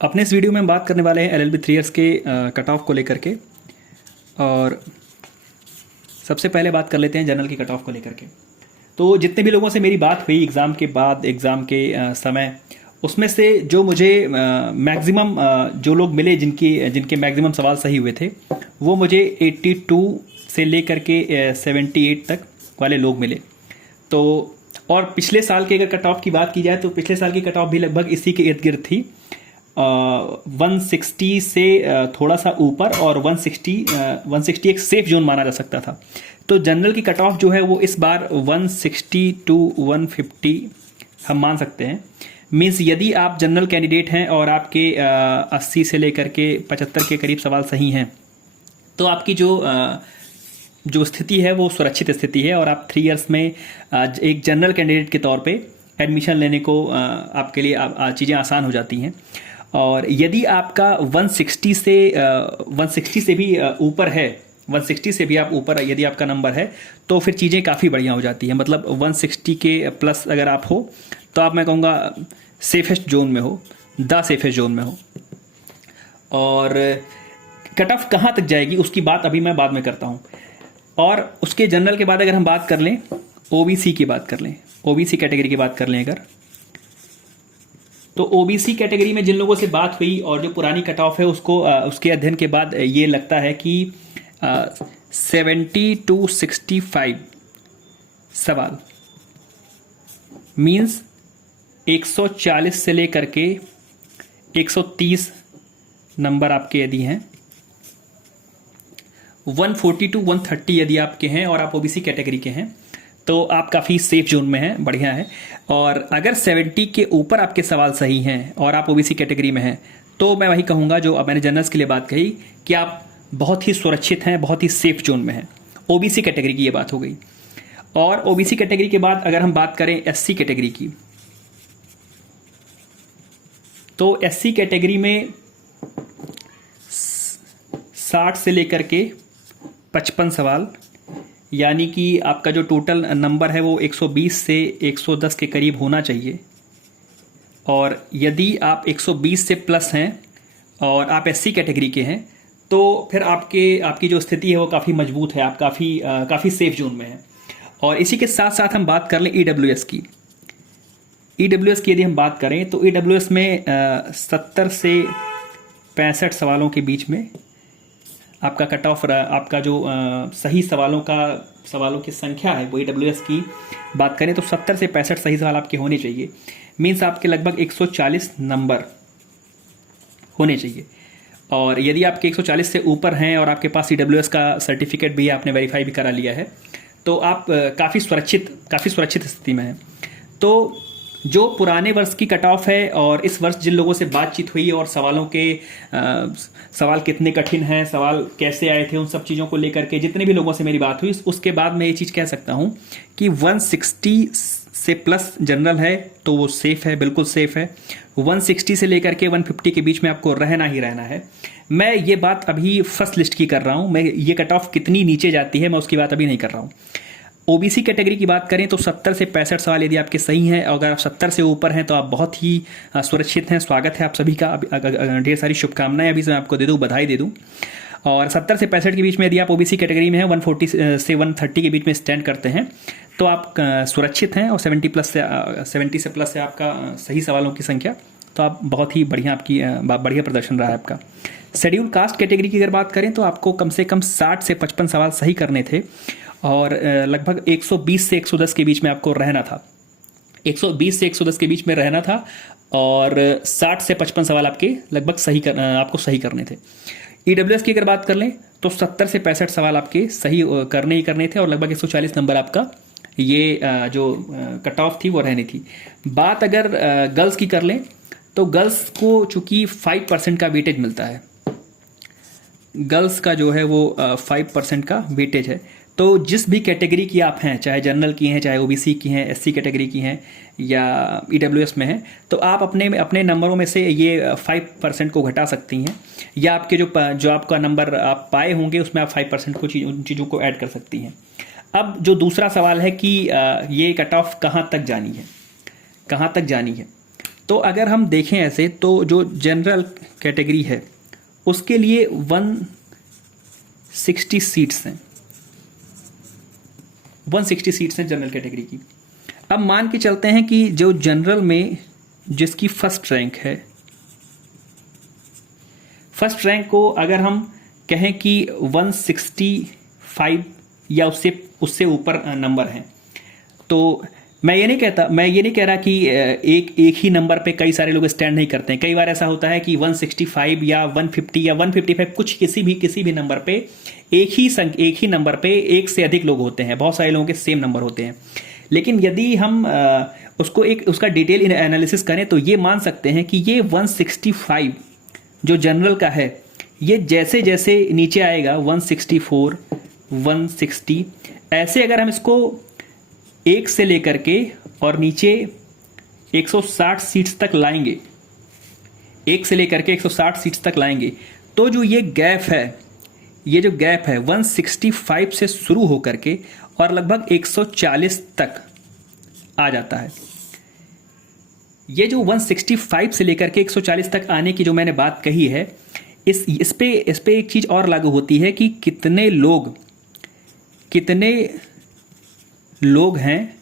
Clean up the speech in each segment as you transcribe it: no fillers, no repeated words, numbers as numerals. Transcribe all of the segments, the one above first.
अपने इस वीडियो में हम बात करने वाले हैं एलएलबी 3 इयर्स के कट ऑफ को लेकर के। और सबसे पहले बात कर लेते हैं जनरल की कट ऑफ को लेकर के। तो जितने भी लोगों से मेरी बात हुई एग्ज़ाम के बाद, एग्ज़ाम के समय, उसमें से जो मुझे मैक्सिमम जो लोग मिले जिनके मैक्सिमम सवाल सही हुए थे, वो मुझे 82 से लेकर के 78 तक वाले लोग मिले। तो और पिछले साल के अगर कट ऑफ की बात की जाए तो पिछले साल की कट ऑफ भी लगभग इसी के इर्द गिर्द थी। 160 से थोड़ा सा ऊपर, और 160 एक सेफ जोन माना जा सकता था। तो जनरल की कट ऑफ जो है वो इस बार 160 टू 150 हम मान सकते हैं। मीन्स यदि आप जनरल कैंडिडेट हैं और आपके 80 से लेकर के 75 के करीब सवाल सही हैं, तो आपकी जो स्थिति है वो सुरक्षित स्थिति है, और आप 3 इयर्स में एक जनरल कैंडिडेट के तौर पे एडमिशन लेने को आपके लिए चीज़ें आसान हो जाती हैं। और यदि आपका 160 से भी ऊपर है, 160 से भी आप ऊपर यदि आपका नंबर है, तो फिर चीज़ें काफ़ी बढ़िया हो जाती हैं। मतलब 160 के प्लस अगर आप हो तो आप, मैं कहूँगा, सेफेस्ट जोन में हो, द सेफेस्ट जोन में हो। और कट ऑफ कहाँ तक जाएगी उसकी बात अभी मैं बाद में करता हूँ। और उसके जनरल के बाद अगर हम बात कर लें, ओबीसी की बात कर लें, ओबीसी कैटेगरी की बात कर लें अगर, तो ओबीसी कैटेगरी में जिन लोगों से बात हुई और जो पुरानी कट ऑफ है उसको उसके अध्ययन के बाद ये लगता है कि 70 टू 65 सवाल, मीन्स 140 से लेकर के 130 नंबर आपके यदि हैं, 140 टू 130 यदि आपके हैं और आप ओबीसी कैटेगरी के हैं, तो आप काफ़ी सेफ जोन में हैं, बढ़िया है। और अगर 70 के ऊपर आपके सवाल सही हैं और आप ओबीसी कैटेगरी में हैं, तो मैं वही कहूँगा जो अब मैंने जनरल्स के लिए बात कही कि आप बहुत ही सुरक्षित हैं, बहुत ही सेफ जोन में हैं। ओबीसी कैटेगरी की ये बात हो गई। और ओबीसी कैटेगरी के बाद अगर हम बात करें एससी कैटेगरी की, तो एससी कैटेगरी में 60 से लेकर के 55 सवाल, यानी कि आपका जो टोटल नंबर है वो 120 से 110 के करीब होना चाहिए। और यदि आप 120 से प्लस हैं और आप एससी कैटेगरी के हैं, तो फिर आपकी जो स्थिति है वो काफ़ी मजबूत है, आप काफ़ी सेफ जोन में हैं। और इसी के साथ साथ हम बात कर लें ईडब्ल्यूएस की। ईडब्ल्यूएस की यदि हम बात करें तो ईडब्ल्यूएस में 70 से 65 सवालों के बीच में आपका कट ऑफ, आपका जो सही सवालों की संख्या है वो ईडब्ल्यूएस की बात करें तो 70 से 65 सही सवाल आपके होने चाहिए। मीन्स आपके लगभग 140 नंबर होने चाहिए। और यदि आपके 140 से ऊपर हैं और आपके पास ईडब्ल्यूएस का सर्टिफिकेट भी आपने वेरीफाई भी करा लिया है, तो आप काफ़ी सुरक्षित स्थिति में हैं। तो जो पुराने वर्ष की कट ऑफ है और इस वर्ष जिन लोगों से बातचीत हुई और सवाल कितने कठिन हैं, सवाल कैसे आए थे, उन सब चीज़ों को लेकर के जितने भी लोगों से मेरी बात हुई, उसके बाद मैं ये चीज़ कह सकता हूँ कि 160 से प्लस जनरल है तो वो सेफ़ है, बिल्कुल सेफ़ है। 160 से लेकर के 150 के बीच में आपको रहना ही रहना है। मैं ये बात अभी फर्स्ट लिस्ट की कर रहा हूँ, मैं ये कट ऑफ कितनी नीचे जाती है मैं उसकी बात अभी नहीं कर रहा हूँ। ओबीसी कैटेगरी की बात करें तो 70 से 65 सवाल यदि आपके सही हैं, अगर आप 70 से ऊपर हैं तो आप बहुत ही सुरक्षित हैं। स्वागत है आप सभी का, ढेर सारी शुभकामनाएं अभी से मैं आपको दे दूं, बधाई दे दूं। और 70 से 65 के बीच में यदि आप ओबीसी कैटेगरी में हैं, 140 से 130 के बीच में स्टैंड करते हैं, तो आप सुरक्षित हैं। और 70 से प्लस है आपका सही सवालों की संख्या, तो आप बहुत ही बढ़िया प्रदर्शन रहा है आपका। शेड्यूल कास्ट कैटेगरी की अगर बात करें तो आपको कम से कम 60 से 55 सवाल सही करने थे, और लगभग 120 से 110 के बीच में आपको रहना था। 120 से 110 के बीच में रहना था, और 60 से 55 सवाल आपके लगभग आपको सही करने थे। ईडब्ल्यूएस की अगर बात कर लें तो 70 से 65 सवाल आपके सही करने थे, और लगभग 140 नंबर आपका ये जो कट ऑफ थी वो रहनी थी। बात अगर गर्ल्स की कर लें तो गर्ल्स को चूँकि 5% का वेटेज मिलता है, गर्ल्स का जो है वो 5% का वेटेज है। तो जिस भी कैटेगरी की आप हैं, चाहे जनरल की हैं, चाहे ओबीसी की हैं, एससी कैटेगरी की हैं या ईडब्ल्यूएस में हैं, तो आप अपने नंबरों में से ये 5% को घटा सकती हैं, या आपके जो आपका नंबर आप पाए होंगे उसमें आप 5% को उन चीज़ों को ऐड कर सकती हैं। अब जो दूसरा सवाल है कि ये कट ऑफ कहाँ तक जानी है, तो अगर हम देखें ऐसे तो जो जनरल कैटेगरी है उसके लिए 160 सीट्स हैं, 160 सीट्स हैं जनरल कैटेगरी की। अब मान के चलते हैं कि जो जनरल में जिसकी फर्स्ट रैंक है, फर्स्ट रैंक को अगर हम कहें कि 165 या उससे ऊपर नंबर हैं, तो मैं ये नहीं कह रहा कि एक ही नंबर पे कई सारे लोग स्टैंड नहीं करते हैं। कई बार ऐसा होता है कि 165 या 150 या 155 कुछ किसी भी नंबर पे एक ही नंबर पे एक से अधिक लोग होते हैं, बहुत सारे लोगों के सेम नंबर होते हैं। लेकिन यदि हम उसका डिटेल एनालिसिस करें तो ये मान सकते हैं कि ये 165 जो जनरल का है, ये जैसे जैसे नीचे आएगा 164, 160, ऐसे अगर हम इसको एक से लेकर के और नीचे 160 सीट्स तक लाएंगे, एक से लेकर के 160 सीट्स तक लाएंगे, तो जो ये गैप है, ये जो गैप है 165 से शुरू होकर के और लगभग 140 तक आ जाता है। ये जो 165 से लेकर के 140 तक आने की जो मैंने बात कही है, इस पे एक चीज़ और लागू होती है कि कितने लोग हैं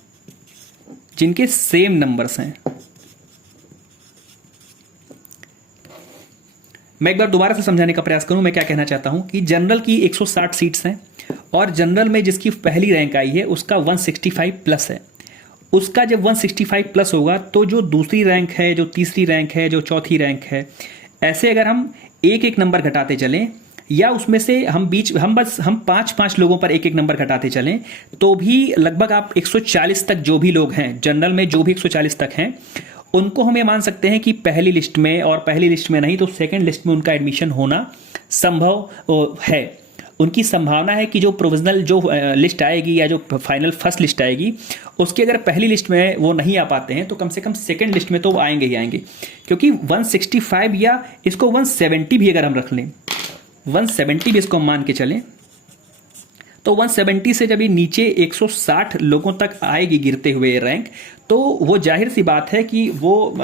जिनके सेम नंबर्स हैं। मैं एक बार दोबारा से समझाने का प्रयास करूं, मैं क्या कहना चाहता हूं कि जनरल की 160 सीट्स हैं और जनरल में जिसकी पहली रैंक आई है उसका 165 प्लस है। उसका जब 165 प्लस होगा तो जो दूसरी रैंक है, जो तीसरी रैंक है, जो चौथी रैंक है, ऐसे अगर हम एक एक नंबर घटाते चलें या उसमें से हम 5 लोगों पर एक एक नंबर घटाते चलें, तो भी लगभग आप 140 तक जो भी लोग हैं जनरल में, जो भी 140 तक हैं, उनको हम ये मान सकते हैं कि पहली लिस्ट में, और पहली लिस्ट में नहीं तो सेकंड लिस्ट में उनका एडमिशन होना संभव है। उनकी संभावना है कि जो प्रोविजनल जो लिस्ट आएगी या जो फाइनल फर्स्ट लिस्ट आएगी उसकी अगर पहली लिस्ट में वो नहीं आ पाते हैं तो कम से कम सेकंड लिस्ट में तो वो आएंगे ही आएंगे। क्योंकि 165 या इसको 170 भी अगर हम रख लें, 170 भी इसको हम मान के चलें, तो 170 से जब ये नीचे 160 लोगों तक आएगी गिरते हुए रैंक, तो वो जाहिर सी बात है कि वो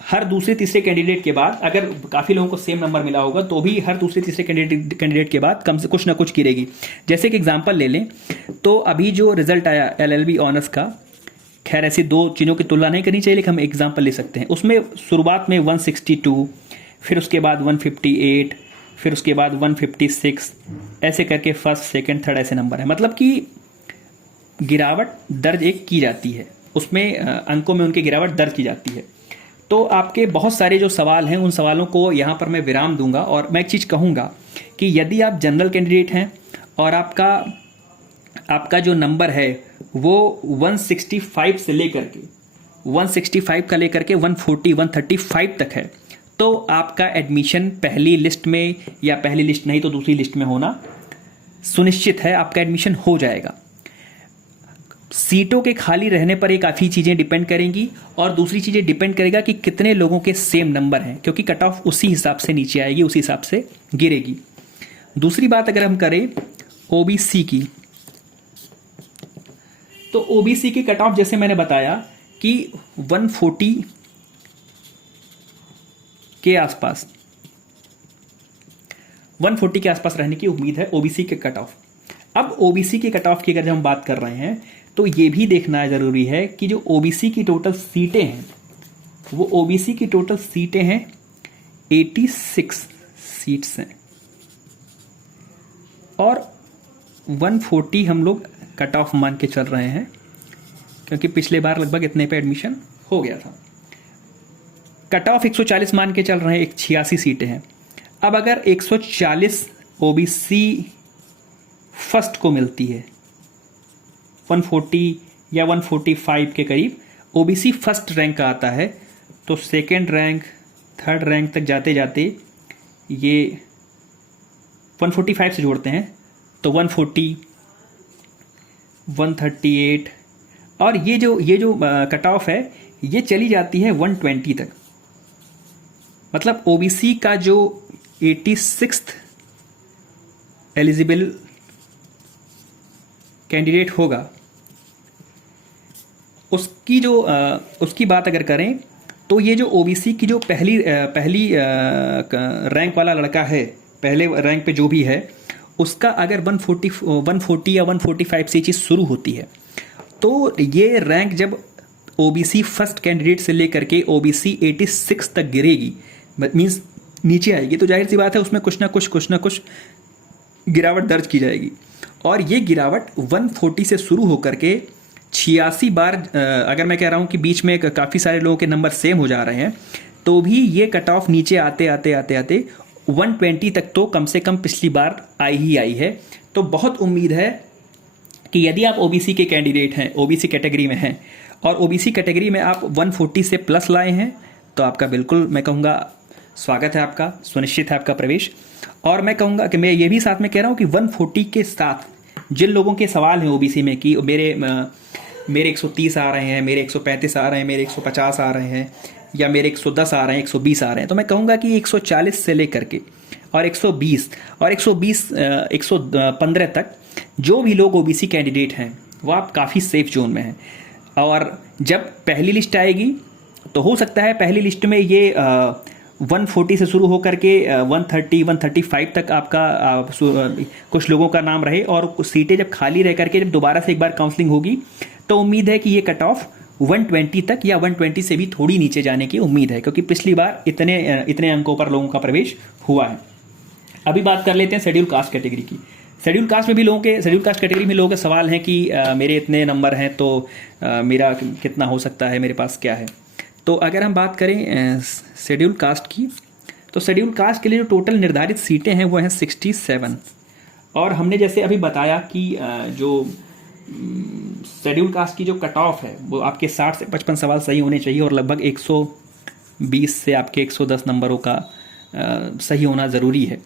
हर दूसरे तीसरे कैंडिडेट के बाद, अगर काफ़ी लोगों को सेम नंबर मिला होगा तो भी हर दूसरे तीसरे कैंडिडेट के बाद कम से कुछ ना कुछ गिरेगी। जैसे कि एग्जांपल ले लें तो अभी जो रिजल्ट आया LLB ऑनर्स का, खैर ऐसी दो चीज़ों की तुलना नहीं करनी चाहिए लेकिन हम एग्जांपल ले सकते हैं। उसमें शुरुआत में 162, फिर उसके बाद 158, फिर उसके बाद 156, ऐसे करके फर्स्ट सेकंड थर्ड ऐसे नंबर है। मतलब कि गिरावट दर्ज एक की जाती है, उसमें अंकों में उनकी गिरावट दर्ज की जाती है। तो आपके बहुत सारे जो सवाल हैं उन सवालों को यहाँ पर मैं विराम दूंगा और मैं एक चीज़ कहूँगा कि यदि आप जनरल कैंडिडेट हैं और आपका जो नंबर है वो 165 से लेकर के 165 का लेकर के 140, 135 तक है, तो आपका एडमिशन पहली लिस्ट में या पहली लिस्ट नहीं तो दूसरी लिस्ट में होना सुनिश्चित है। आपका एडमिशन हो जाएगा। सीटों के खाली रहने पर ये काफ़ी चीज़ें डिपेंड करेंगी और दूसरी चीज़ें डिपेंड करेगा कि कितने लोगों के सेम नंबर हैं, क्योंकि कट ऑफ उसी हिसाब से नीचे आएगी, उसी हिसाब से गिरेगी। दूसरी बात अगर हम करें ओबीसी की, तो ओबीसी की कट ऑफ जैसे मैंने बताया कि 140 के आसपास, 140 के आसपास रहने की उम्मीद है ओबीसी के कट ऑफ। अब ओबीसी की कट ऑफ की अगर हम बात कर रहे हैं तो ये भी देखना ज़रूरी है कि जो ओबीसी की टोटल सीटें हैं, वो ओबीसी की टोटल सीटें हैं 86 सीट्स हैं और 140 हम लोग कट ऑफ मान के चल रहे हैं, क्योंकि पिछले बार लगभग इतने पे एडमिशन हो गया था। कट ऑफ 140 मान के चल रहे हैं, 86 सीटें हैं। अब अगर 140 ओबीसी फर्स्ट को मिलती है, 140 या 145 के करीब ओबीसी फर्स्ट रैंक का आता है, तो सेकेंड रैंक थर्ड रैंक तक जाते जाते ये 145 से जोड़ते हैं तो 140, 138 और ये जो कट ऑफ है ये चली जाती है 120 तक। मतलब ओबीसी का जो 86th एलिजिबल कैंडिडेट होगा उसकी बात अगर करें तो ये जो ओबीसी की जो पहली रैंक वाला लड़का है, पहले रैंक पे जो भी है, उसका अगर 140 या 145 से चीज़ शुरू होती है, तो ये रैंक जब ओबीसी फर्स्ट कैंडिडेट से लेकर के ओबीसी 86 तक गिरेगी, मीन्स नीचे आएगी, तो जाहिर सी बात है उसमें कुछ ना कुछ गिरावट दर्ज की जाएगी। और ये गिरावट 140 से शुरू होकर के 86 बार, अगर मैं कह रहा हूँ कि बीच में काफ़ी सारे लोगों के नंबर सेम हो जा रहे हैं, तो भी ये कट ऑफ नीचे आते 120 तक तो कम से कम पिछली बार आई है। तो बहुत उम्मीद है कि यदि आप ओबीसी के कैंडिडेट हैं, ओबीसी कैटेगरी में हैं, और ओबीसी कैटेगरी में आप 140 से प्लस लाए हैं, तो आपका बिल्कुल मैं कहूँगा स्वागत है, आपका सुनिश्चित है आपका प्रवेश। और मैं कहूँगा कि मैं ये भी साथ में कह रहा हूँ कि 140 के साथ जिन लोगों के सवाल हैं ओबीसी में कि मेरे 130 आ रहे हैं, मेरे 135 आ रहे हैं, मेरे 150 आ रहे हैं, या मेरे 110 आ रहे हैं, 120 आ रहे हैं, तो मैं कहूँगा कि 140 से लेकर के और 120 और 115 तक जो भी लोग ओबीसी कैंडिडेट हैं वो आप काफ़ी सेफ जोन में हैं। और जब पहली लिस्ट आएगी तो हो सकता है पहली लिस्ट में ये 140 से शुरू होकर के 130 135 तक आपका कुछ लोगों का नाम रहे, और सीटें जब खाली रह करके जब दोबारा से एक बार काउंसलिंग होगी तो उम्मीद है कि ये कट ऑफ 120 तक या 120 से भी थोड़ी नीचे जाने की उम्मीद है, क्योंकि पिछली बार इतने अंकों पर लोगों का प्रवेश हुआ है। अभी बात कर लेते हैं शेड्यूल कास्ट कैटेगरी की। शेड्यूल कास्ट कैटेगरी में लोगों के सवाल हैं कि मेरे इतने नंबर हैं तो मेरा कितना हो सकता है, मेरे पास क्या है। तो अगर हम बात करें शेड्यूल कास्ट की, तो शेड्यूल कास्ट के लिए जो टोटल निर्धारित सीटें हैं वो हैं 67। और हमने जैसे अभी बताया कि जो शेड्यूल कास्ट की जो कट ऑफ है वो आपके 60 से 55 सवाल सही होने चाहिए, और लगभग 120 से आपके 110 नंबरों का सही होना ज़रूरी है।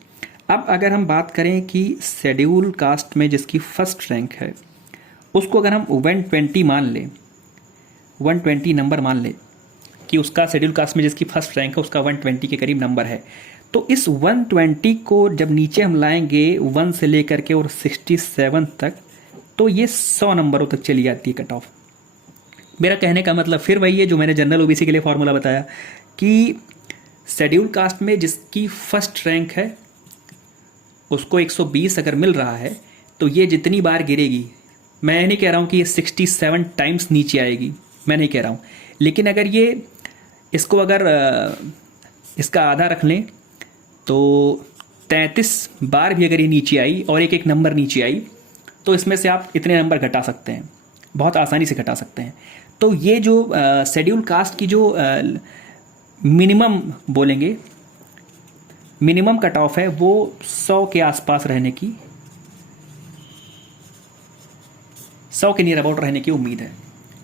अब अगर हम बात करें कि शेड्यूल कास्ट में जिसकी फर्स्ट रैंक है उसको अगर हम 120 मान लें, 120 नंबर मान लें कि उसका शेड्यूल कास्ट में जिसकी फर्स्ट रैंक है उसका 120 के करीब नंबर है, तो इस 120 को जब नीचे हम लाएंगे 1 से लेकर के और 67 तक, तो ये 100 नंबरों तक चली जाती है कट ऑफ। मेरा कहने का मतलब फिर वही है जो मैंने जनरल ओबीसी के लिए फॉर्मूला बताया कि शेड्यूल कास्ट में जिसकी फर्स्ट रैंक है उसको 120 अगर मिल रहा है तो ये जितनी बार गिरेगी, मैं नहीं कह रहा हूँ कि ये 67 टाइम्स नीचे आएगी, मैं नहीं कह रहा हूँ, लेकिन अगर ये इसको अगर इसका आधा रख लें तो 33 बार भी अगर ये नीचे आई और एक नंबर नीचे आई, तो इसमें से आप इतने नंबर घटा सकते हैं, बहुत आसानी से घटा सकते हैं। तो ये जो शेड्यूल कास्ट की जो मिनिमम बोलेंगे, मिनिमम कट ऑफ है वो 100 के आसपास रहने की, 100 के नियर अबाउट रहने की उम्मीद है।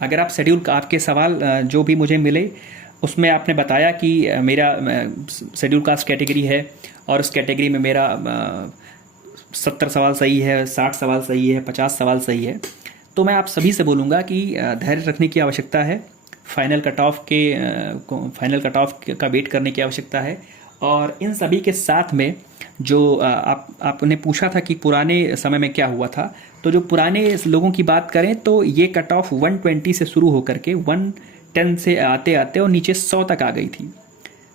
अगर आप शेड्यूल, आपके सवाल जो भी मुझे मिले उसमें आपने बताया कि मेरा शेड्यूल कास्ट कैटेगरी है और उस कैटेगरी में मेरा 70 सवाल सही है, 60 सवाल सही है, 50 सवाल सही है, तो मैं आप सभी से बोलूँगा कि धैर्य रखने की आवश्यकता है, फाइनल कट ऑफ का वेट करने की आवश्यकता है। और इन सभी के साथ में जो आपने पूछा था कि पुराने समय में क्या हुआ था, तो जो पुराने लोगों की बात करें तो ये कट ऑफ 120 से शुरू होकर के 110 से आते आते और नीचे 100 तक आ गई थी।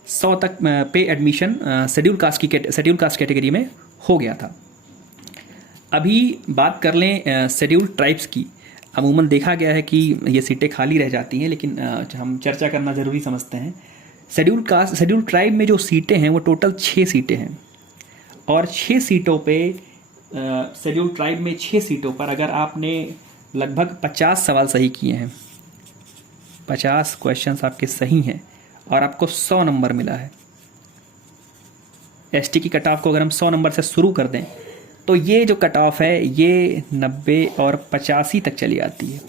100 तक पे एडमिशन शेड्यूल कास्ट कैटेगरी में हो गया था। अभी बात कर लें शेड्यूल ट्राइब्स की। अमूमन देखा गया है कि ये सीटें खाली रह जाती हैं, लेकिन हम चर्चा करना ज़रूरी समझते हैं। शेड्यूल ट्राइब में जो सीटें हैं वो टोटल 6 सीटें हैं, और 6 सीटों पे शेड्यूल ट्राइब में 6 सीटों पर अगर आपने लगभग 50 सवाल सही किए हैं, 50 क्वेश्चंस आपके सही हैं और आपको 100 नंबर मिला है, एसटी की कट ऑफ को अगर हम 100 नंबर से शुरू कर दें तो ये जो कट ऑफ है ये 90 और 85 तक चली आती है,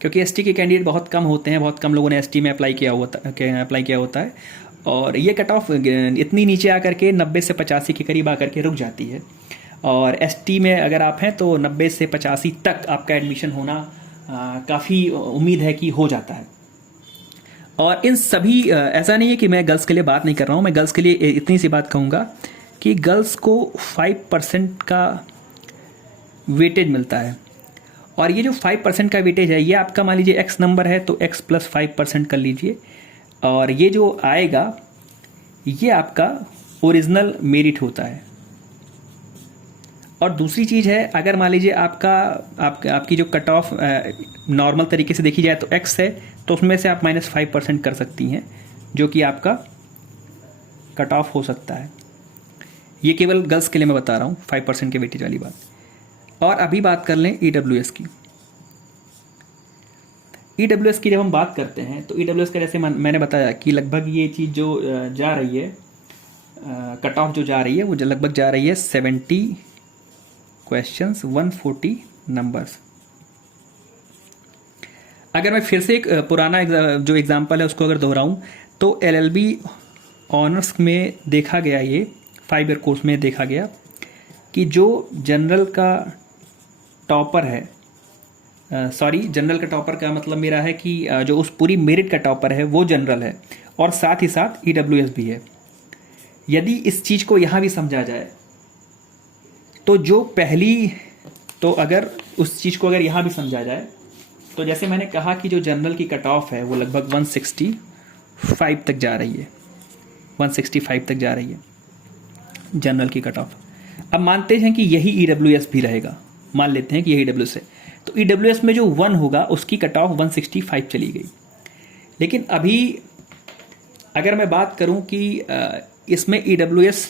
क्योंकि एसटी के कैंडिडेट बहुत कम होते हैं, बहुत कम लोगों ने एसटी में अप्लाई किया होता है, और ये कट ऑफ इतनी नीचे आकर के 90 से 85 के करीब आकर के रुक जाती है। और एसटी में अगर आप हैं तो 90 से 85 तक आपका एडमिशन होना काफ़ी उम्मीद है कि हो जाता है। और इन सभी ऐसा नहीं है कि मैं गर्ल्स के लिए बात नहीं कर रहा हूँ, मैं गर्ल्स के लिए इतनी सी बात कहूँगा कि गर्ल्स को 5% का वेटेज मिलता है, और ये जो 5% का वेटेज है ये आपका मान लीजिए x नंबर है तो x + 5% कर लीजिए, और ये जो आएगा ये आपका ओरिजिनल मेरिट होता है। और दूसरी चीज़ है, अगर मान लीजिए आपकी जो कट ऑफ नॉर्मल तरीके से देखी जाए तो एक्स है, तो उसमें से आप -5% कर सकती हैं, जो कि आपका कट ऑफ हो सकता है। ये केवल गर्ल्स के लिए मैं बता रहा हूँ 5% के वेटेज वाली बात। और अभी बात कर लें EWS की। EWS की जब हम बात करते हैं तो EWS का जैसे मैंने बताया कि लगभग ये चीज़ जो जा रही है, कट ऑफ जो जा रही है वो लगभग जा रही है 70 क्वेश्चंस 140 नंबर्स। अगर मैं फिर से एक पुराना जो एग्जांपल है उसको अगर दोहराऊं तो LLB ऑनर्स में देखा गया, ये 5 ईयर कोर्स में देखा गया कि जो जनरल का टॉपर है, जनरल का टॉपर का मतलब मेरा है कि जो उस पूरी मेरिट का टॉपर है वो जनरल है और साथ ही साथ EWS भी है। यदि इस चीज़ को यहाँ भी समझा जाए तो अगर उस चीज़ को अगर यहाँ भी समझा जाए तो जैसे मैंने कहा कि जो जनरल की कट ऑफ है वो लगभग 165 तक जा रही है, 165 तक जा रही है जनरल की कट ऑफ। अब मानते हैं कि यही EWS भी रहेगा, मान लेते हैं कि यही EWS है, तो EWS में जो 1 होगा उसकी कट ऑफ 165 चली गई। लेकिन अभी अगर मैं बात करूं कि इसमें EWS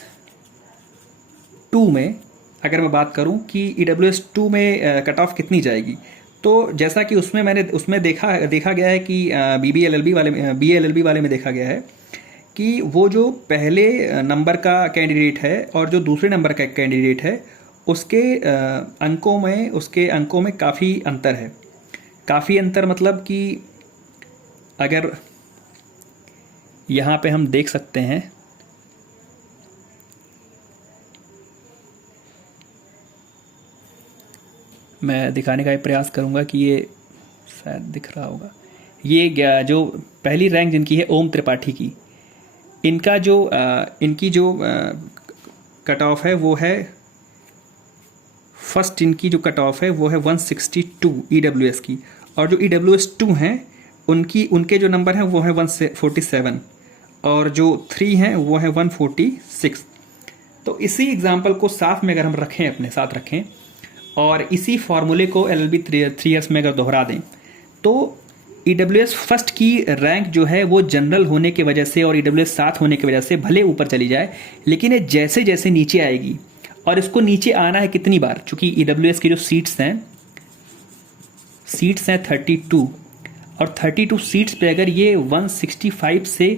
2 में अगर मैं बात करूं कि EWS 2 में कट ऑफ कितनी जाएगी, तो जैसा कि उसमें देखा गया है कि BA-LLB वाले में देखा गया है कि वो जो पहले नंबर का कैंडिडेट है और जो दूसरे नंबर का कैंडिडेट है उसके अंकों में काफ़ी अंतर है। काफ़ी अंतर मतलब कि अगर यहाँ पे हम देख सकते हैं, मैं दिखाने का प्रयास करूँगा कि ये शायद दिख रहा होगा। ये जो पहली रैंक जिनकी है ओम त्रिपाठी की, इनकी जो कट ऑफ है वो है फर्स्ट, इनकी जो कट ऑफ है वो है 162 EWS की, और जो EWS 2 हैं उनके जो नंबर हैं वो है 147 और जो 3 हैं वो है 146। तो इसी एग्जाम्पल को साथ में अगर हम रखें, अपने साथ रखें और इसी फॉर्मूले को LLB 3 ईयर्स में अगर दोहरा दें तो EWS फर्स्ट की रैंक जो है वो जनरल होने की वजह से और EWS 7 होने की वजह से भले ऊपर चली जाए, लेकिन ये जैसे जैसे नीचे आएगी, और इसको नीचे आना है कितनी बार, चूंकि EWS की जो सीट्स हैं 32, और 32 सीट्स पे अगर ये 165 से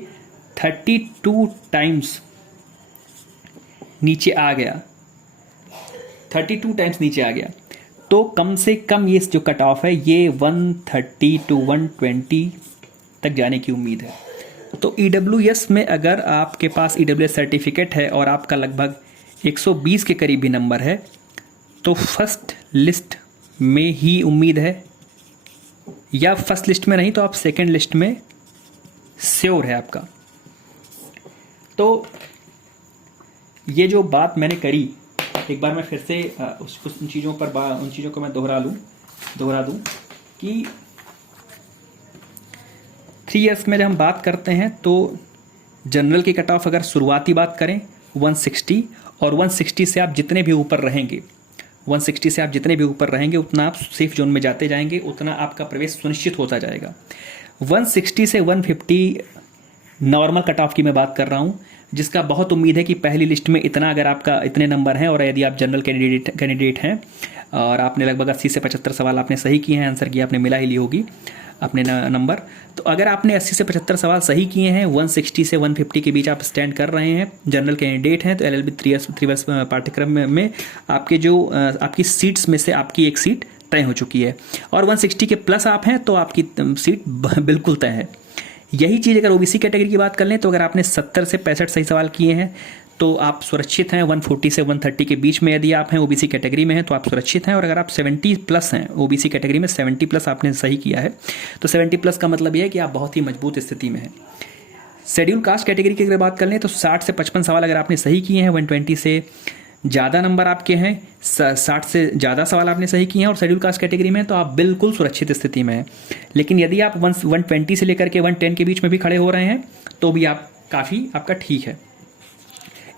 32 टाइम्स नीचे आ गया, 32 टाइम्स नीचे आ गया, तो कम से कम ये जो कट ऑफ है ये 130 to 120 तक जाने की उम्मीद है। तो EWS में अगर आपके पास EWS सर्टिफिकेट है और आपका लगभग 120 के करीब भी नंबर है तो फर्स्ट लिस्ट में ही उम्मीद है, या फर्स्ट लिस्ट में नहीं तो आप सेकंड लिस्ट में श्योर है आपका। तो ये जो बात मैंने करी, एक बार मैं फिर से उन चीज़ों को मैं दोहरा दूं कि 3 ईयर्स में जब हम बात करते हैं तो जनरल की कट ऑफ अगर शुरुआती बात करें 160, और 160 से आप जितने भी ऊपर रहेंगे, 160 से आप जितने भी ऊपर रहेंगे उतना आप सेफ जोन में जाते जाएंगे, उतना आपका प्रवेश सुनिश्चित होता जाएगा। 160 से 150 नॉर्मल कट ऑफ की मैं बात कर रहा हूँ, जिसका बहुत उम्मीद है कि पहली लिस्ट में इतना अगर आपका इतने नंबर हैं और यदि आप जनरल कैंडिडेट हैं और आपने लगभग 80 से 75 सवाल आपने सही किए हैं, आंसर की आपने मिला ही ली होगी अपने नंबर, तो अगर आपने 80 से 75 सवाल सही किए हैं, 160 से 150 के बीच आप स्टैंड कर रहे हैं, जनरल कैंडिडेट हैं, तो LLB 3 ईयर्स पाठ्यक्रम में आपकी सीट्स में से आपकी एक सीट तय हो चुकी है, और 160 के प्लस आप हैं तो आपकी सीट बिल्कुल तय है। यही चीज़ अगर OBC कैटेगरी की बात कर लें तो अगर आपने 70 से 65 सही सवाल किए हैं तो आप सुरक्षित हैं। 140 से 130 के बीच में यदि आप हैं OBC कैटेगरी में हैं तो आप सुरक्षित हैं, और अगर आप 70 प्लस हैं OBC कैटेगरी में, 70 प्लस आपने सही किया है तो 70 प्लस का मतलब यह है कि आप बहुत ही मजबूत स्थिति में हैं। शेड्यूल कास्ट कैटेगरी की अगर बात कर लें तो 60 से 55 सवाल अगर आपने सही किए हैं, 120 से ज़्यादा नंबर आपके हैं, 60 से ज़्यादा सवाल आपने सही किए हैं और शेड्यूल कास्ट कैटेगरी में, तो आप बिल्कुल सुरक्षित स्थिति में हैं। लेकिन यदि आप 120 से लेकर के 110 के बीच में भी खड़े हो रहे हैं तो भी आप काफ़ी आपका ठीक है।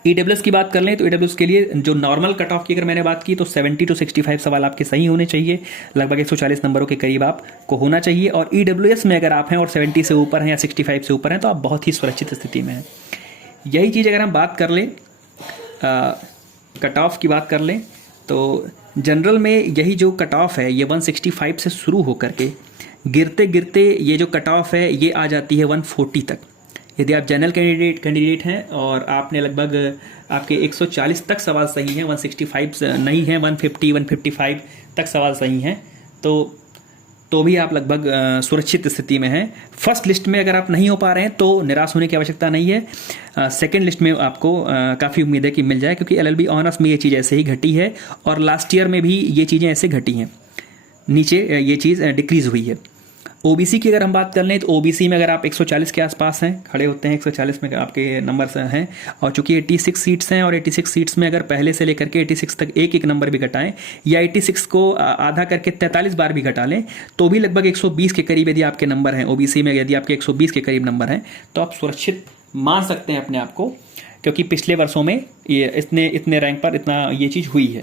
ईडब्ल्यूएस की बात कर लें तो ईडब्ल्यूएस के लिए जो नॉर्मल कट ऑफ की अगर मैंने बात की तो 70 to 65 सवाल आपके सही होने चाहिए, लगभग 140 नंबरों के करीब आपको होना चाहिए। और ईडब्ल्यूएस में अगर आप हैं और 70 से ऊपर हैं या 65 से ऊपर हैं तो आप बहुत ही सुरक्षित स्थिति में हैं। यही चीज़ अगर हम बात कर लें कट ऑफ की बात कर लें तो जनरल में यही जो कट ऑफ है ये 165 से शुरू होकर के गिरते गिरते ये जो कट ऑफ है ये आ जाती है 140 तक। यदि आप जनरल कैंडिडेट हैं और आपने लगभग आपके 140 तक सवाल सही हैं, 165 नहीं है, 150 155 तक सवाल सही हैं, तो भी आप लगभग सुरक्षित स्थिति में हैं। फर्स्ट लिस्ट में अगर आप नहीं हो पा रहे हैं तो निराश होने की आवश्यकता नहीं है। सेकंड लिस्ट में आपको काफ़ी उम्मीद है कि मिल जाए, क्योंकि एलएलबी ऑनर्स में ये चीज़ ऐसे ही घटी है और लास्ट ईयर में भी ये चीज़ें ऐसे घटी हैं, नीचे ये चीज़ डिक्रीज़ हुई है। ओबीसी की अगर हम बात कर लें तो ओबीसी में अगर आप 140 के आसपास हैं, खड़े होते हैं 140 में आपके नंबर हैं, और चूंकि 86 सीट्स हैं और 86 सीट्स में अगर पहले से लेकर के 86 तक एक एक नंबर भी घटाएं या 86 को आधा करके 43 बार भी घटा लें तो भी लगभग 120 के करीब यदि आपके नंबर हैं ओबीसी में, यदि आपके 120 के करीब नंबर हैं तो आप सुरक्षित मान सकते हैं अपने आप को, क्योंकि पिछले वर्षों में ये इतने रैंक पर इतना ये चीज़ हुई है।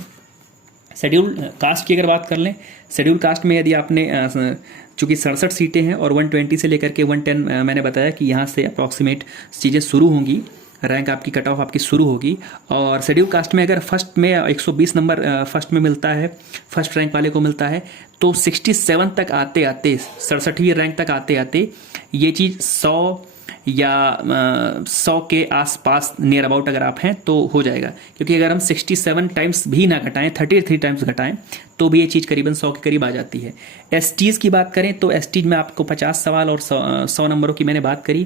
शेड्यूल कास्ट की अगर बात कर लें, शेड्यूल कास्ट में यदि आपने चूँकि 67 सीटें हैं और 120 से लेकर के 110 मैंने बताया कि यहाँ से अप्रॉक्सीमेट चीज़ें शुरू होंगी, रैंक आपकी कट ऑफ आपकी शुरू होगी। और शेड्यूल कास्ट में अगर फर्स्ट में 120 नंबर फर्स्ट में मिलता है, फर्स्ट रैंक वाले को मिलता है, तो 67 तक आते आते 67वीं रैंक तक आते आते ये चीज़ 100 या 100 के आसपास नियर अबाउट अगर आप हैं तो हो जाएगा, क्योंकि अगर हम 67 टाइम्स भी ना घटाएं, 33 टाइम्स घटाएं तो भी ये चीज़ करीबन 100 के करीब आ जाती है। एसटीज़ की बात करें तो एसटीज में आपको 50 सवाल और 100 नंबरों की मैंने बात करी,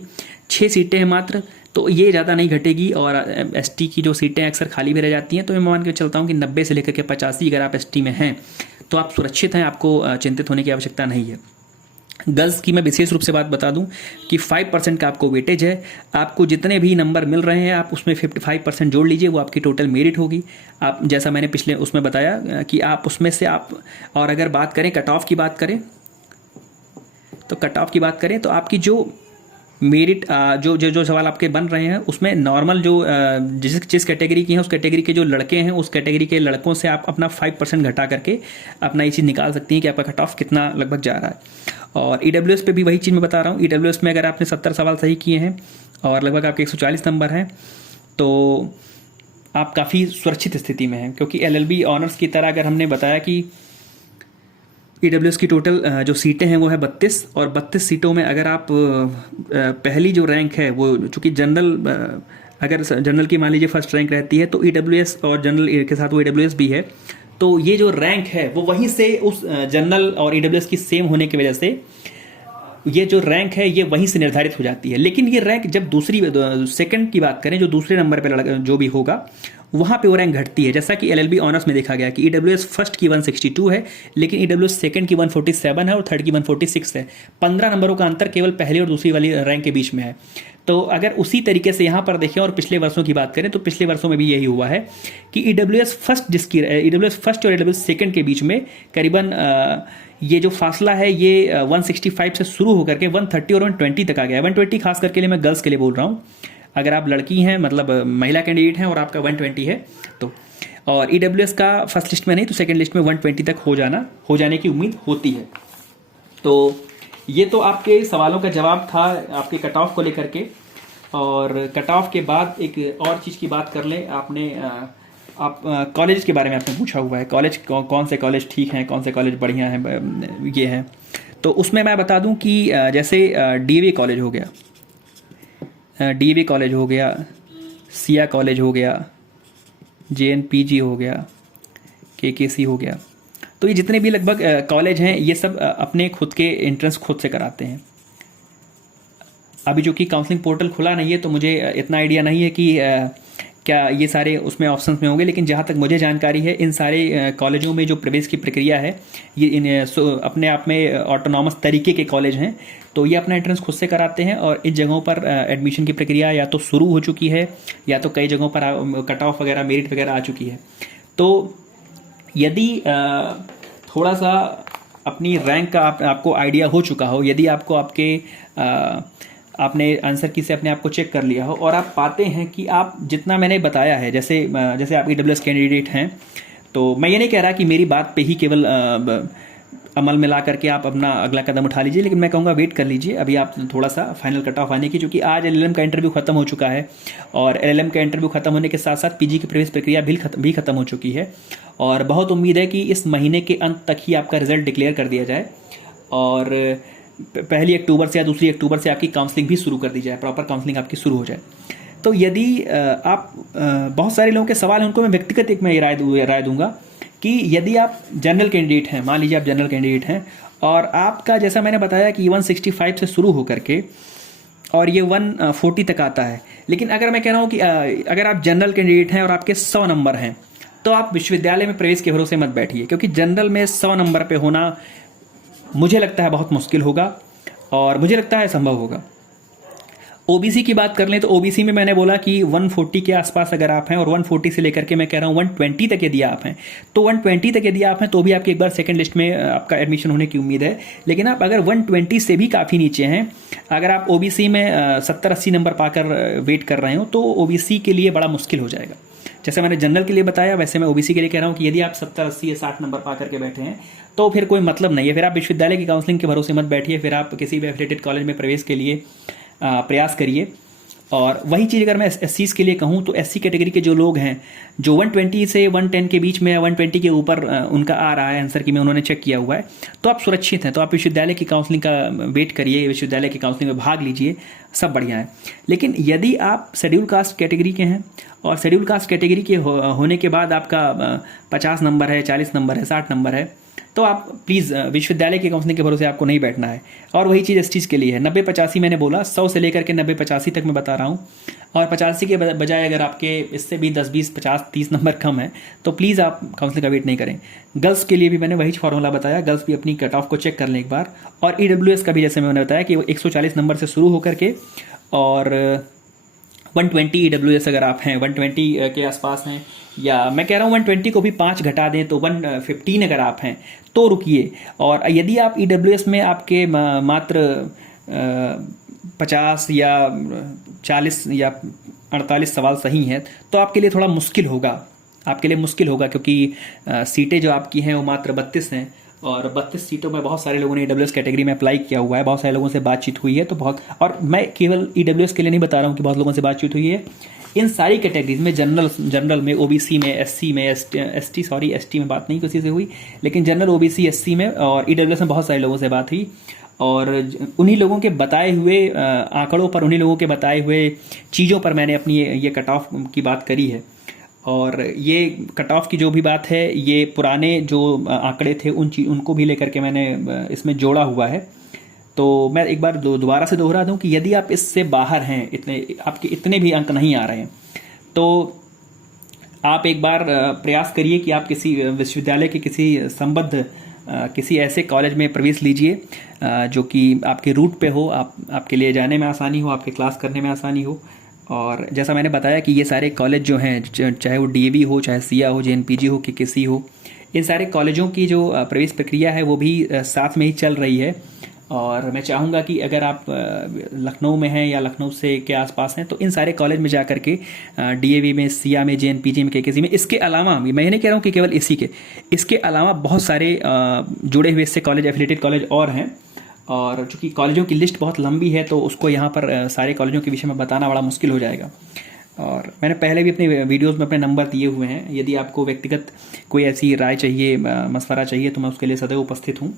6 सीटें हैं मात्र, तो ये ज़्यादा नहीं घटेगी। और एसटी की जो सीटें अक्सर खाली भी रह जाती हैं, तो मैं मान के चलता हूँ कि 90 से लेकर के 85 अगर आप एसटी में हैं तो आप सुरक्षित हैं, आपको चिंतित होने की आवश्यकता नहीं है। गर्ल्स की मैं विशेष रूप से बात बता दूं कि 5% का आपको वेटेज है, आपको जितने भी नंबर मिल रहे हैं आप उसमें 55% जोड़ लीजिए, वो आपकी टोटल मेरिट होगी। आप जैसा मैंने पिछले उसमें बताया कि आप उसमें से आप, और अगर बात करें कट ऑफ की बात करें तो कट ऑफ की बात करें तो आपकी जो मेरिट जो सवाल आपके बन रहे हैं उसमें नॉर्मल जो जिस कैटेगरी की हैं उस कैटेगरी के जो लड़के हैं उस कैटेगरी के लड़कों से आप अपना 5% घटा करके अपना ये चीज़ निकाल सकती हैं कि आपका कट ऑफ कितना लगभग जा रहा है। और ईडब्ल्यूएस पे भी वही चीज़ मैं बता रहा हूँ, ईडब्ल्यूएस में अगर आपने 70 सवाल सही किए हैं और लगभग आपके 140 नंबर हैं तो आप काफ़ी सुरक्षित स्थिति में हैं, क्योंकि एलएलबी ऑनर्स की तरह अगर हमने बताया कि ईडब्ल्यूएस की टोटल जो सीटें हैं वो है 32 और 32 सीटों में अगर आप पहली जो रैंक है वो चूँकि जनरल, अगर जनरल की मान लीजिए फर्स्ट रैंक रहती है तो ईडब्ल्यूएस और जनरल के साथ वो ईडब्ल्यूएस भी है, तो ये जो रैंक है वो वहीं से उस जनरल और ईडब्ल्यूएस की सेम होने की वजह से ये जो रैंक है ये वहीं से निर्धारित हो जाती है। लेकिन ये रैंक जब सेकंड की बात करें, जो दूसरे नंबर पर जो भी होगा वहाँ पे वो रैंक घटती है, जैसा कि एलएलबी ऑनर्स में देखा गया कि ईडब्ल्यूएस फर्स्ट की 162 है लेकिन ईडब्ल्यूएस सेकंड की 147 है और थर्ड की 146 है। 15 नंबरों का अंतर केवल पहले और दूसरी वाली रैंक के बीच में है। तो अगर उसी तरीके से यहाँ पर देखें और पिछले वर्षों की बात करें तो पिछले वर्षों में भी यही हुआ है कि ईडब्ल्यूएस फर्स्ट ईडब्ल्यूएस फर्स्ट और ईडब्ल्यूएस सेकंड के बीच में करीबन ये जो फासला है ये 165 से शुरू होकर के 130 और 120 तक आ गया। 120 खास करके लिए मैं गर्ल्स के लिए बोल रहा हूँ, अगर आप लड़की हैं मतलब महिला कैंडिडेट हैं और आपका 120 है तो, और ईडब्ल्यूएस का फर्स्ट लिस्ट में नहीं तो सेकंड लिस्ट में 120 तक हो जाने की उम्मीद होती है। तो ये तो आपके सवालों का जवाब था आपके कट ऑफ को लेकर के। और कट ऑफ के बाद एक और चीज़ की बात कर लें, आपने आप कॉलेज के बारे में आपने पूछा हुआ है, कॉलेज कौन से कॉलेज ठीक हैं, कौन से कॉलेज बढ़िया हैं, ये हैं। तो उसमें मैं बता दूं कि जैसे डीएवी कॉलेज हो गया, डीएवी कॉलेज हो गया, सिया कॉलेज हो गया, जेएनपीजी हो गया, केकेसी हो गया, तो ये जितने भी लगभग कॉलेज हैं ये सब अपने खुद के एंट्रेंस खुद से कराते हैं। अभी जो कि काउंसलिंग पोर्टल खुला नहीं है तो मुझे इतना आइडिया नहीं है कि क्या ये सारे उसमें ऑप्शंस में होंगे, लेकिन जहाँ तक मुझे जानकारी है इन सारे कॉलेजों में जो प्रवेश की प्रक्रिया है ये अपने आप में ऑटोनॉमस तरीके के कॉलेज हैं, तो ये अपना एंट्रेंस खुद से कराते हैं और इन जगहों पर एडमिशन की प्रक्रिया या तो शुरू हो चुकी है या तो कई जगहों पर कट ऑफ वगैरह मेरिट वगैरह आ चुकी है। तो यदि थोड़ा सा अपनी रैंक का आपको आइडिया हो चुका हो, यदि आपको आपने आंसर की से अपने आप को चेक कर लिया हो और आप पाते हैं कि आप जितना मैंने बताया है, जैसे आप EWS कैंडिडेट हैं, तो मैं ये नहीं कह रहा कि मेरी बात पे ही केवल अमल में ला करके आप अपना अगला कदम उठा लीजिए, लेकिन मैं कहूँगा वेट कर लीजिए अभी आप थोड़ा सा फाइनल कट ऑफ आने की, क्योंकि आज LLM का इंटरव्यू खत्म हो चुका है और LLM का इंटरव्यू खत्म होने के साथ साथ PG की प्रवेश प्रक्रिया भी खत्म हो चुकी है और बहुत उम्मीद है कि इस महीने के अंत तक ही आपका रिजल्ट डिक्लेयर कर दिया जाए और 1 अक्टूबर से या 2 अक्टूबर से आपकी काउंसलिंग भी शुरू कर दी जाए, प्रॉपर काउंसलिंग आपकी शुरू हो जाए। तो यदि आप बहुत सारे लोगों के सवाल हैं, उनको मैं व्यक्तिगत एक मैं राय दूंगा कि यदि आप जनरल कैंडिडेट हैं, मान लीजिए आप जनरल कैंडिडेट हैं और आपका जैसा मैंने बताया कि 165 से शुरू होकर के और ये 140 तक आता है, लेकिन अगर मैं कह रहा हूँ कि अगर आप जनरल कैंडिडेट हैं और आपके 100 नंबर हैं तो आप विश्वविद्यालय में प्रवेश के भरोसे मत बैठिए, क्योंकि जनरल में 100 नंबर पे होना मुझे लगता है बहुत मुश्किल होगा और मुझे लगता है संभव होगा। ओबीसी की बात कर लें तो ओबीसी में मैंने बोला कि 140 के आसपास अगर आप हैं और 140 से लेकर के मैं कह रहा हूँ 120 तक यदि आप हैं, तो 120 तक यदि आप हैं तो भी आपकी एक बार सेकंड लिस्ट में आपका एडमिशन होने की उम्मीद है। लेकिन आप अगर 120 से भी काफ़ी नीचे हैं, अगर आप ओबीसी में 70-80 नंबर पाकर वेट कर रहे हो तो ओबीसी के लिए बड़ा मुश्किल हो जाएगा। जैसे मैंने जनरल के लिए बताया वैसे मैं ओबीसी के लिए कह रहा हूँ कि यदि आप 70-80 या 60 नंबर पा करके बैठे हैं तो फिर कोई मतलब नहीं है, फिर आप विश्वविद्यालय की काउंसलिंग के भरोसे मत बैठिए, फिर आप किसी भी एफिलिएटेड कॉलेज में प्रवेश के लिए प्रयास करिए। और वही चीज़ अगर मैं एससीज़ के लिए कहूँ तो एससी कैटेगरी के जो लोग हैं जो 120 से 110 के बीच में या 120 के ऊपर उनका आ रहा है आंसर की में उन्होंने चेक किया हुआ है, तो आप सुरक्षित हैं, तो आप विश्वविद्यालय की काउंसलिंग का वेट करिए, विश्वविद्यालय की काउंसलिंग में भाग लीजिए, सब बढ़िया है। लेकिन यदि आप शेड्यूल कास्ट कैटेगरी के हैं और शेड्यूल कास्ट कैटेगरी के होने के बाद आपका 50 नंबर है, 40 नंबर है, 60 नंबर है, तो आप प्लीज़ विश्वविद्यालय की काउंसलिंग के भरोसे आपको नहीं बैठना है। और वही चीज़ इस चीज़ के लिए है, 90-85 मैंने बोला, 100 से लेकर के 90-85 तक मैं बता रहा हूँ। और 85 के बजाय अगर आपके इससे भी 10-20-50-30 नंबर कम है तो प्लीज़ आप काउंसलिंग का वेट नहीं करें। गर्ल्स के लिए भी मैंने वही फॉर्मूला बताया, गर्ल्स भी अपनी कट ऑफ को चेक कर लें एक बार। और EWS का भी जैसे मैंने बताया कि वो 140 नंबर से शुरू होकर के और 120 EWS अगर आप हैं 120 के आसपास हैं, या मैं कह रहा हूँ 120 को भी 5 घटा दें तो 115 अगर आप हैं तो रुकिए। और यदि आप EWS में आपके मात्र 50 या 40 या 48 सवाल सही हैं तो आपके लिए थोड़ा मुश्किल होगा, क्योंकि सीटें जो आपकी हैं वो मात्र 32 हैं और 32 सीटों में बहुत सारे लोगों ने EWS कैटेगरी में अप्लाई किया हुआ है, बहुत सारे लोगों से बातचीत हुई है, तो बहुत, और मैं केवल EWS के लिए नहीं बता रहा हूँ कि बहुत लोगों से बातचीत हुई है, इन सारी कैटेगरीज में जनरल में, OBC में, SC में, ST में बात नहीं किसी से हुई, लेकिन जनरल, OBC, SC में और EWS में बहुत सारे लोगों से बात हुई और उन्हीं लोगों के बताए हुए आंकड़ों पर, उन्हीं लोगों के बताए हुए चीज़ों पर मैंने अपनी ये कट ऑफ की बात करी है। और ये कट ऑफ की जो भी बात है ये पुराने जो आंकड़े थे उनको भी लेकर के मैंने इसमें जोड़ा हुआ है। तो मैं एक बार दोबारा से दोहरा दूं कि यदि आप इससे बाहर हैं, आपके इतने भी अंक नहीं आ रहे हैं, तो आप एक बार प्रयास करिए कि आप किसी विश्वविद्यालय के किसी संबद्ध किसी ऐसे कॉलेज में प्रवेश लीजिए जो कि आपके रूट पे हो, आपके लिए जाने में आसानी हो, आपके क्लास करने में आसानी हो। और जैसा मैंने बताया कि ये सारे कॉलेज जो हैं, चाहे वो DAV हो, चाहे सिया हो, JNPG हो, KKC हो, इन सारे कॉलेजों की जो प्रवेश प्रक्रिया है वो भी साथ में ही चल रही है। और मैं चाहूँगा कि अगर आप लखनऊ में हैं या लखनऊ से के आसपास हैं तो इन सारे कॉलेज में जा कर के DAV में, सिया में, JNPG में, KKC में, इसके अलावा भी, मैं ये नहीं कह रहा हूँ कि केवल इसी के, इसके अलावा बहुत सारे जुड़े हुए इससे कॉलेज, एफिलिएटेड कॉलेज और हैं। और चूँकि कॉलेजों की लिस्ट बहुत लंबी है तो उसको यहाँ पर सारे कॉलेजों के विषय में बताना बड़ा मुश्किल हो जाएगा। और मैंने पहले भी अपने वीडियोस में अपने नंबर दिए हुए हैं, यदि आपको व्यक्तिगत कोई ऐसी राय चाहिए, मशवरा चाहिए, तो मैं उसके लिए सदैव उपस्थित हूँ।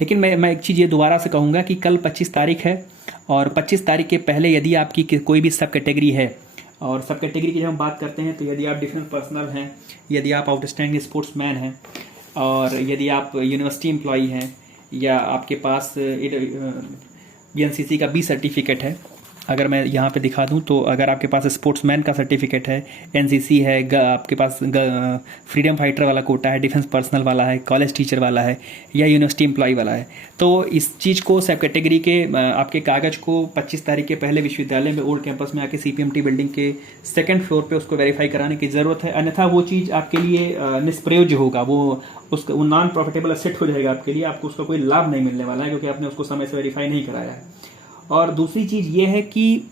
लेकिन मैं एक चीज़ ये दोबारा से कहूँगा कि कल 25 तारीख है और 25 तारीख के पहले यदि आपकी कोई भी सब कैटेगरी है, और सब कैटेगरी की जब हम बात करते हैं तो यदि आप डिफेंस पर्सनल हैं, यदि आप आउटस्टैंडिंग स्पोर्ट्समैन हैं, और यदि आप यूनिवर्सिटी एम्प्लॉई हैं, या आपके पास BNCC का B सर्टिफिकेट है, अगर मैं यहाँ पे दिखा दूँ तो अगर आपके पास स्पोर्ट्समैन का सर्टिफिकेट है, एनसीसी है, आपके पास फ्रीडम फाइटर वाला कोटा है, डिफेंस पर्सनल वाला है, कॉलेज टीचर वाला है या यूनिवर्सिटी एम्प्लॉय वाला है, तो इस चीज़ को सब कैटेगरी के आपके कागज़ को 25 तारीख के पहले विश्वविद्यालय में ओल्ड कैंपस में आके CPMT बिल्डिंग के 2nd फ्लोर पे उसको वेरीफाई कराने की ज़रूरत है। अन्यथा वो चीज़ आपके लिए निष्प्रयोज्य होगा, वो नॉन प्रॉफिटेबल एसेट हो जाएगा आपके लिए, आपको उसका कोई लाभ नहीं मिलने वाला है क्योंकि आपने उसको समय से वेरीफाई नहीं कराया है। और दूसरी चीज़ ये है कि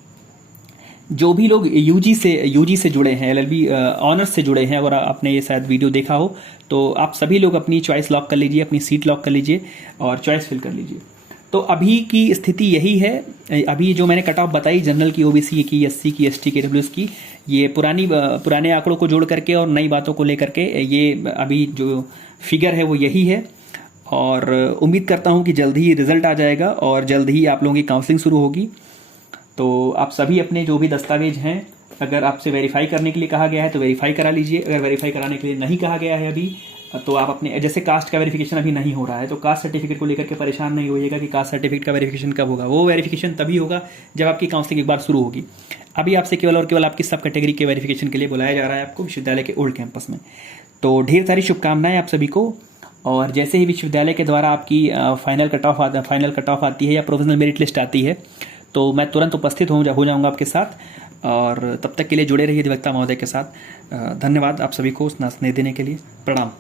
जो भी लोग यूजी से जुड़े हैं, LLB ऑनर्स से जुड़े हैं, अगर आपने ये शायद वीडियो देखा हो तो आप सभी लोग अपनी चॉइस लॉक कर लीजिए, अपनी सीट लॉक कर लीजिए और चॉइस फिल कर लीजिए। तो अभी की स्थिति यही है। अभी जो मैंने कट ऑफ बताई जनरल की, OBC की, SC की, ST की, AWS की, ये पुराने आंकड़ों को जोड़ करके और नई बातों को लेकर के ये अभी जो फिगर है वो यही है। और उम्मीद करता हूँ कि जल्द ही रिजल्ट आ जाएगा और जल्द ही आप लोगों की काउंसलिंग शुरू होगी। तो आप सभी अपने जो भी दस्तावेज हैं, अगर आपसे वेरीफाई करने के लिए कहा गया है तो वेरीफाई करा लीजिए। अगर वेरीफाई कराने के लिए नहीं कहा गया है अभी, तो आप अपने, जैसे कास्ट का वेरिफिकेशन अभी नहीं हो रहा है तो कास्ट सर्टिफिकेट को लेकर के परेशान नहीं होइएगा कि कास्ट सर्टिफिकेट का वेरिफिकेशन कब होगा। वो वेरिफिकेशन तभी होगा जब आपकी काउंसलिंग एक बार शुरू होगी। अभी आपसे केवल और केवल आपकी सब कैटेगरी के वेरिफिकेशन के लिए बुलाया जा रहा है आपको विश्वविद्यालय के ओल्ड कैंपस में। तो ढेर सारी शुभकामनाएं आप सभी को। और जैसे ही विश्वविद्यालय के द्वारा आपकी फाइनल कट ऑफ आती है या प्रोविजनल मेरिट लिस्ट आती है तो मैं तुरंत उपस्थित हो जाऊंगा आपके साथ। और तब तक के लिए जुड़े रहिए अधिवक्ता महोदय के साथ। धन्यवाद आप सभी को स्नेह देने के लिए। प्रणाम।